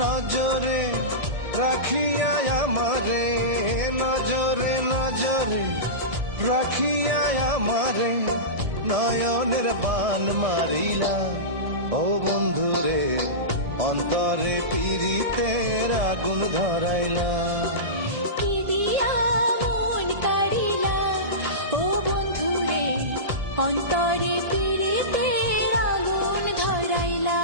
নজরে রাখিয়া আমারে, নজরে নজরে রাখিয়া আমারে নয়নের বান মারিলা। ও বন্ধুরে অন্তরে পীড়িতের আগুন ধরাইলা। কি দিয়া মন কাড়িলা, ও বন্ধুরে অন্তরে পীড়িতের আগুন ধরাইলা।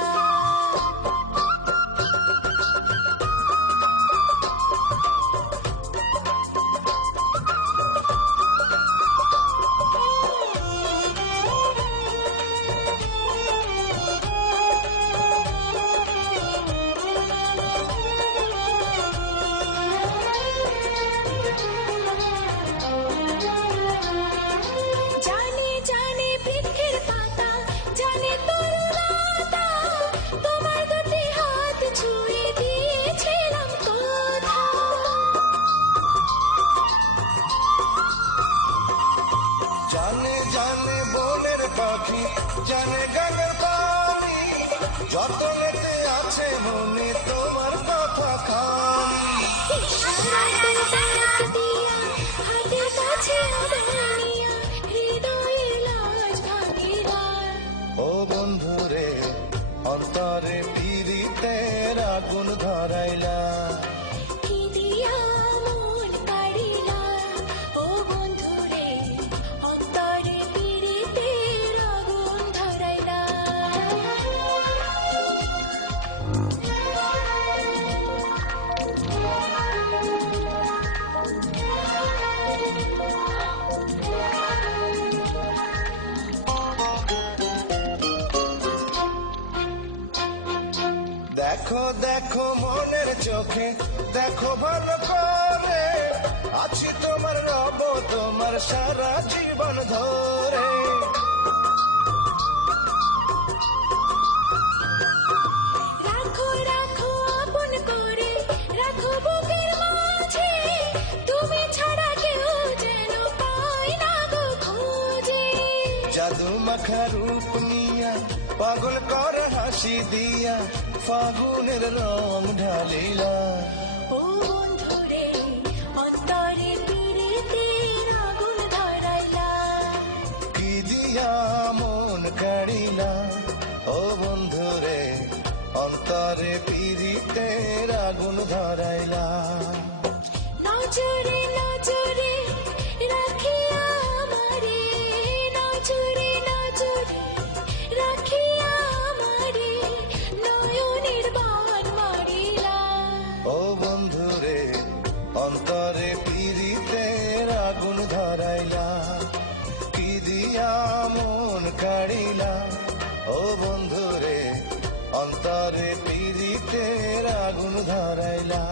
জানে জানে বৃক্ষের পাতা, জানে তরুলতা, তোমার দুটি হাত ছুঁয়ে দিয়েছিলাম কথা। জানে জানে বনের পাখি, জানে গানের বাণী, যতনেতে আছে মনে তোমার কথা খানি। রাতের ডাক দিয়া হাতের কাছে আনিয়া হৃদয়ে লাজ ভাঙিলা। ও বন্ধুরে অন্তরে পীড়িতের আগুন ধরাইলা। কি দিয়া মন কাড়িলা, ও বন্ধুরে অন্তরে পীড়িতের আগুন ধরাইলা। দেখো দেখো মনের চোখে, দেখো ভালো করে, আছি তোমার রব তোমার সারা জীবন ধরে। রাখো রাখো আপন করে, রাখো বুকের মাঝে, তুমি ছাড়া কেউ যেন পাই না গো খোঁজে। জাদু মাখা রূপ নিয়া পাগল করে হাসি দিয়া ফাগুনের রং ঢালিলা। ও বন্ধুরে অন্তরে পীড়িতের আগুন ধরাইলা। কি দিয়া মন কাড়িলা। ও বন্ধুরে অন্তরে পীড়িতের আগুন ধরাইলা। নজরে নজরে রাখিয়া আমারে, নজরে নজরে রাখিয়া আমারে নয়নের বান মারিলা। ও বন্ধুরে অন্তরে পীড়িতের আগুন ধরাইলা। কি দিয়া মন কাড়িলা। ও বন্ধুরে অন্তরে পীড়িতের আগুন ধরাইলা।